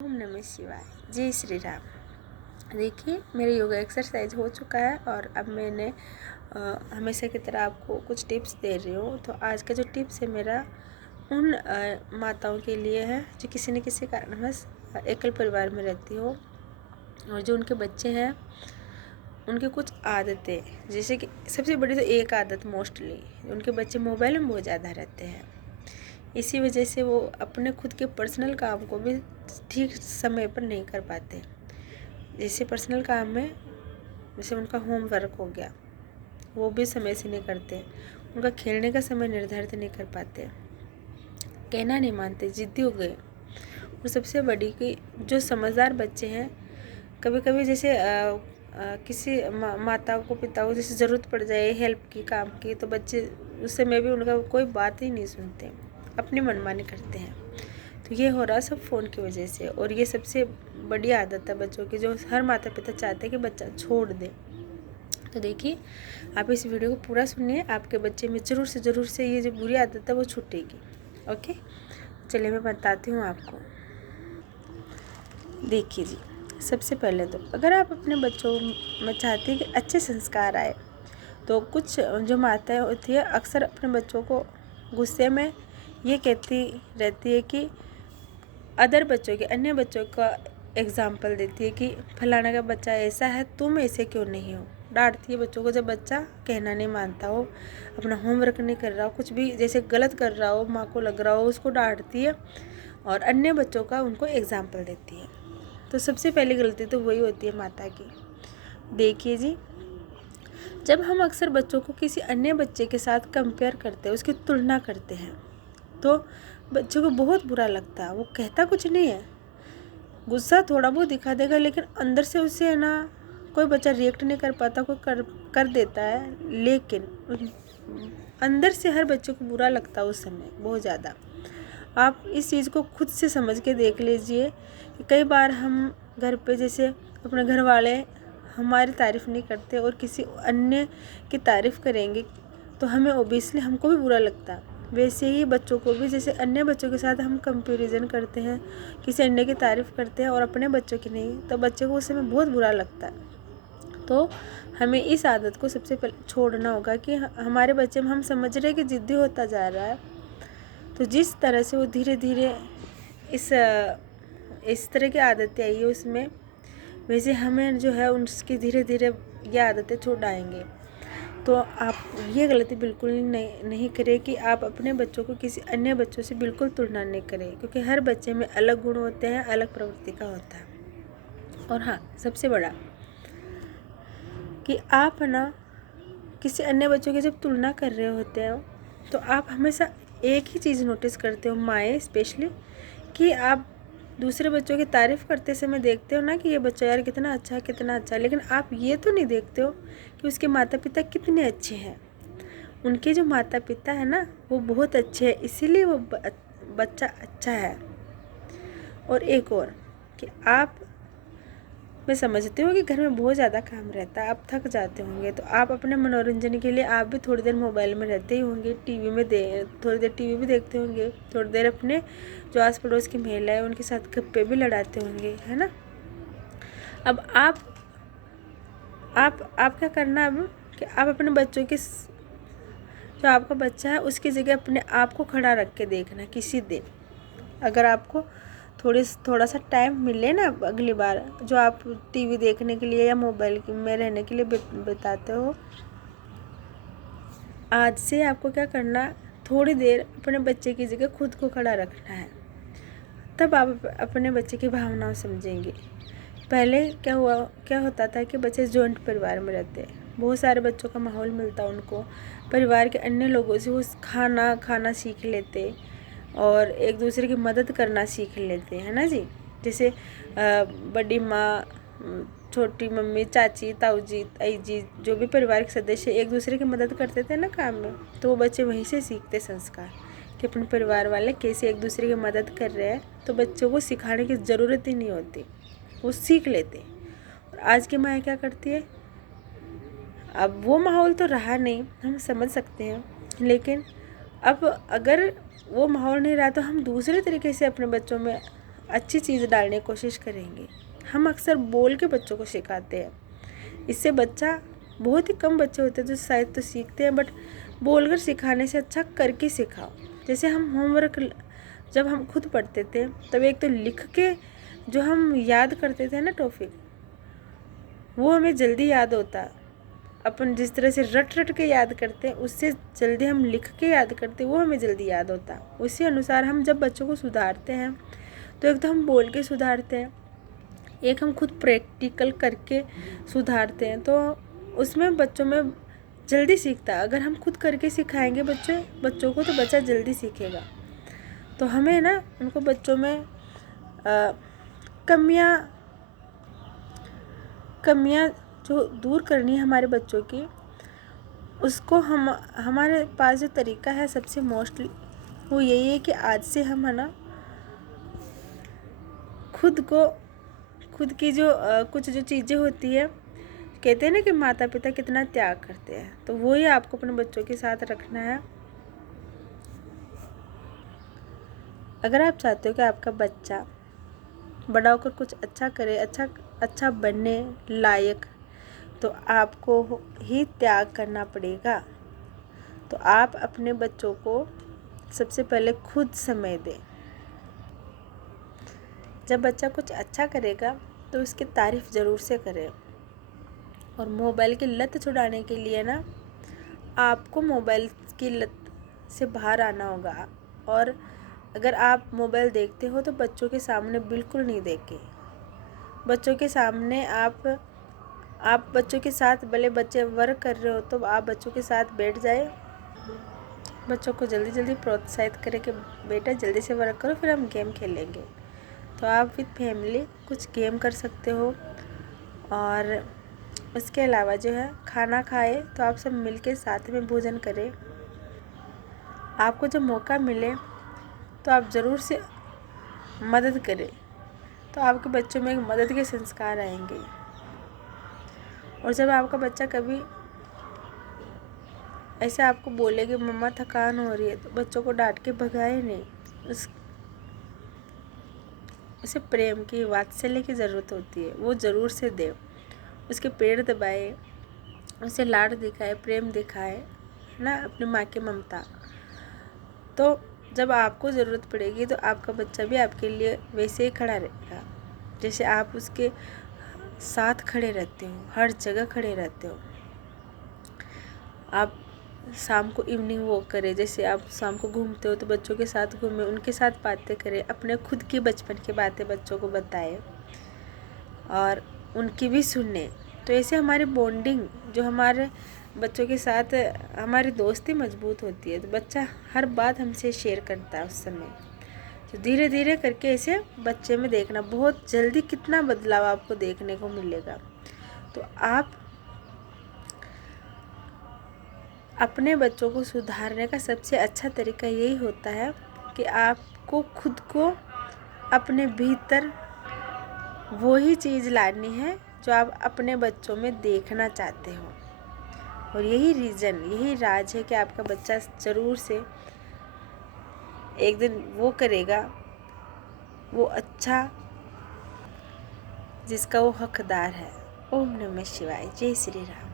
ओम नमः शिवाय। जय श्री राम। देखिए, मेरा योगा एक्सरसाइज हो चुका है और अब मैंने हमेशा की तरह आपको कुछ टिप्स दे रही हूँ। तो आज का जो टिप्स है मेरा उन माताओं के लिए है जो किसी न किसी कारणवश एकल परिवार में रहती हो और जो उनके बच्चे हैं उनकी कुछ आदतें, जैसे कि सबसे बड़ी तो एक आदत मोस्टली उनके बच्चे मोबाइल में बहुत ज़्यादा रहते हैं। इसी वजह से वो अपने खुद के पर्सनल काम को भी ठीक समय पर नहीं कर पाते। जैसे पर्सनल काम में जैसे उनका होमवर्क हो गया, वो भी समय से नहीं करते। उनका खेलने का समय निर्धारित नहीं कर पाते, कहना नहीं मानते, जिद्दी हो गए। और सबसे बड़ी कि जो समझदार बच्चे हैं, कभी कभी जैसे किसी माता को पिता को जैसे ज़रूरत पड़ जाए हेल्प की, काम की, तो बच्चे उस समय भी उनका कोई बात ही नहीं सुनते, अपनी मनमानी करते हैं। तो ये हो रहा सब फ़ोन की वजह से। और ये सबसे बड़ी आदत है बच्चों की, जो हर माता पिता चाहते हैं कि बच्चा छोड़ दे। तो देखिए, आप इस वीडियो को पूरा सुनिए, आपके बच्चे में ज़रूर से ये जो बुरी आदत है वो छूटेगी। ओके, चलिए मैं बताती हूँ आपको। देखिए जी, सबसे पहले तो अगर आप अपने बच्चों में चाहते हैं कि अच्छे संस्कार आए, तो कुछ जो माताएं होती है अक्सर अपने बच्चों को गुस्से में ये कहती रहती है कि अदर बच्चों के, अन्य बच्चों का एग्जाम्पल देती है कि फलाना का बच्चा ऐसा है, तुम ऐसे क्यों नहीं हो। डांटती है बच्चों को जब बच्चा कहना नहीं मानता हो, अपना होमवर्क नहीं कर रहा हो, कुछ भी जैसे गलत कर रहा हो, माँ को लग रहा हो, उसको डांटती है और अन्य बच्चों का उनको एग्जाम्पल देती है। तो सबसे पहली गलती तो वही होती है माता की। देखिए जी, जब हम अक्सर बच्चों को किसी अन्य बच्चे के साथ कंपेयर करते हैं, उसकी तुलना करते हैं, तो बच्चों को बहुत बुरा लगता है। वो कहता कुछ नहीं है, गुस्सा थोड़ा बहुत दिखा देगा, लेकिन अंदर से उसे है ना, कोई बच्चा रिएक्ट नहीं कर पाता, कोई कर देता है, लेकिन अंदर से हर बच्चे को बुरा लगता है उस समय बहुत ज़्यादा। आप इस चीज़ को खुद से समझ के देख लीजिए कि कई बार हम घर पे जैसे अपने घर वाले हमारी तारीफ़ नहीं करते और किसी अन्य की तारीफ़ करेंगे, तो हमें ओबियसली हमको भी बुरा लगता है। वैसे ही बच्चों को भी, जैसे अन्य बच्चों के साथ हम कंपैरिजन करते हैं, किसी अन्य की तारीफ़ करते हैं और अपने बच्चों की नहीं, तो बच्चे को उस समय बहुत बुरा लगता है। तो हमें इस आदत को सबसे पहले छोड़ना होगा कि हमारे बच्चे में हम समझ रहे हैं कि ज़िद्दी होता जा रहा है, तो जिस तरह से वो धीरे धीरे इस तरह की आदतें आई है उसमें, वैसे हमें जो है उसकी धीरे धीरे ये आदतें छुड़ाएंगे। तो आप ये गलती बिल्कुल नहीं करें कि आप अपने बच्चों को किसी अन्य बच्चों से बिल्कुल तुलना नहीं करें, क्योंकि हर बच्चे में अलग गुण होते हैं, अलग प्रवृत्ति का होता है। और हाँ, सबसे बड़ा कि आप ना किसी अन्य बच्चों की जब तुलना कर रहे होते हो, तो आप हमेशा एक ही चीज़ नोटिस करते हो, माएँ स्पेशली, कि आप दूसरे बच्चों की तारीफ़ करते समय देखते हो ना कि ये बच्चा यार कितना अच्छा है, कितना अच्छा है, लेकिन आप ये तो नहीं देखते हो कि उसके माता पिता कितने अच्छे हैं। उनके जो माता पिता है ना, वो बहुत अच्छे हैं, इसीलिए वो बच्चा अच्छा है। और एक और कि आप, मैं समझती हूँ कि घर में बहुत ज़्यादा काम रहता है, आप थक जाते होंगे, तो आप अपने मनोरंजन के लिए आप भी थोड़ी देर मोबाइल में रहते ही होंगे, टीवी में थोड़ी देर टीवी भी देखते होंगे, थोड़ी देर अपने जो आस पड़ोस की महिला है उनके साथ गप्पे भी लड़ाते होंगे, है ना। अब आप क्या करना अब कि आप अपने बच्चों के, जो आपका बच्चा है उसकी जगह अपने आप को खड़ा रख के देखना किसी दिन। अगर आपको थोड़ा सा टाइम मिले ना, अगली बार जो आप टीवी देखने के लिए या मोबाइल में रहने के लिए बिताते हो, आज से आपको क्या करना, थोड़ी देर अपने बच्चे की जगह खुद को खड़ा रखना है। तब आप अपने बच्चे की भावनाओं समझेंगे। पहले क्या होता था कि बच्चे जॉइंट परिवार में रहते हैं, बहुत सारे बच्चों का माहौल मिलता उनको, परिवार के अन्य लोगों से वो खाना सीख लेते और एक दूसरे की मदद करना सीख लेते हैं ना जी। जैसे बड़ी माँ, छोटी मम्मी, चाची, ताऊ जी, ताई जी, जो भी परिवार के सदस्य एक दूसरे की मदद करते थे ना काम में, तो वो बच्चे वहीं से सीखते संस्कार कि अपने परिवार वाले कैसे एक दूसरे की मदद कर रहे हैं। तो बच्चों को सिखाने की ज़रूरत ही नहीं होती, वो सीख लेते। और आज की माँ क्या करती है, अब वो माहौल तो रहा नहीं, हम समझ सकते हैं, लेकिन अब अगर वो माहौल नहीं रहा तो हम दूसरे तरीके से अपने बच्चों में अच्छी चीज़ डालने की कोशिश करेंगे। हम अक्सर बोल के बच्चों को सिखाते हैं, इससे बच्चा, बहुत ही कम बच्चे होते हैं जो शायद तो सीखते हैं, बट बोलकर सिखाने से अच्छा करके सिखाओ। जैसे हम होमवर्क जब हम खुद पढ़ते थे तब एक तो लिख के जो हम याद करते थे ना टॉपिक, वो हमें जल्दी याद होता। अपन जिस तरह से रट रट के याद करते हैं उससे जल्दी हम लिख के याद करते, वो हमें जल्दी याद होता। उसी अनुसार हम जब बच्चों को सुधारते हैं तो एक तो हम बोल के सुधारते हैं, एक हम खुद प्रैक्टिकल करके सुधारते हैं, तो उसमें बच्चों में जल्दी सीखता है। अगर हम खुद करके सिखाएंगे बच्चों को तो बच्चा जल्दी सीखेगा। तो हमें ना उनको बच्चों में कमियां जो दूर करनी है हमारे बच्चों की, उसको हमारे पास जो तरीका है सबसे मोस्टली वो यही है कि आज से हम है ना खुद की जो कुछ जो चीज़ें होती है, कहते हैं ना कि माता पिता कितना त्याग करते हैं, तो वो ही आपको अपने बच्चों के साथ रखना है। अगर आप चाहते हो कि आपका बच्चा बड़ा होकर कुछ अच्छा करे, अच्छा बनने लायक, तो आपको ही त्याग करना पड़ेगा। तो आप अपने बच्चों को सबसे पहले खुद समय दें। जब बच्चा कुछ अच्छा करेगा तो उसकी तारीफ़ ज़रूर से करें। और मोबाइल की लत छुड़ाने के लिए ना आपको मोबाइल की लत से बाहर आना होगा। और अगर आप मोबाइल देखते हो तो बच्चों के सामने बिल्कुल नहीं देखें। बच्चों के सामने आप बच्चों के साथ, भले बच्चे वर्क कर रहे हो तो आप बच्चों के साथ बैठ जाए, बच्चों को जल्दी जल्दी प्रोत्साहित करें कि बेटा जल्दी से वर्क करो, फिर हम गेम खेलेंगे। तो आप विद फैमिली कुछ गेम कर सकते हो। और उसके अलावा जो है खाना खाए तो आप सब मिलके साथ में भोजन करें। आपको जब मौका मिले तो आप ज़रूर से मदद करें, तो आपके बच्चों में एक मदद के संस्कार आएंगे। और जब आपका बच्चा कभी ऐसे आपको बोले कि मम्मा थकान हो रही है, तो बच्चों को डांट के भगाए नहीं, उसे प्रेम की, वात्सल्य की ज़रूरत होती है, वो ज़रूर से दे। उसके पैर दबाए, उसे लाड दिखाए, प्रेम दिखाए ना, अपनी माँ की ममता। तो जब आपको ज़रूरत पड़ेगी तो आपका बच्चा भी आपके लिए वैसे ही खड़ा रहेगा, जैसे आप उसके साथ खड़े रहते हो, हर जगह खड़े रहते हो। आप शाम को इवनिंग वॉक करें, जैसे आप शाम को घूमते हो तो बच्चों के साथ घूमें, उनके साथ बातें करें, अपने खुद की बचपन की बातें बच्चों को बताएं और उनकी भी सुने। तो ऐसे हमारी बॉन्डिंग, जो हमारे बच्चों के साथ हमारी दोस्ती मजबूत होती है, तो बच्चा हर बात हमसे शेयर करता है उस समय। तो धीरे धीरे करके ऐसे बच्चे में देखना, बहुत जल्दी कितना बदलाव आपको देखने को मिलेगा। तो आप अपने बच्चों को सुधारने का सबसे अच्छा तरीका यही होता है कि आपको खुद को अपने भीतर वो ही चीज़ लानी है जो आप अपने बच्चों में देखना चाहते हो। और यही राज है कि आपका बच्चा ज़रूर से एक दिन वो करेगा, वो अच्छा जिसका वो हकदार है। ओम नमः शिवाय। जय श्री राम।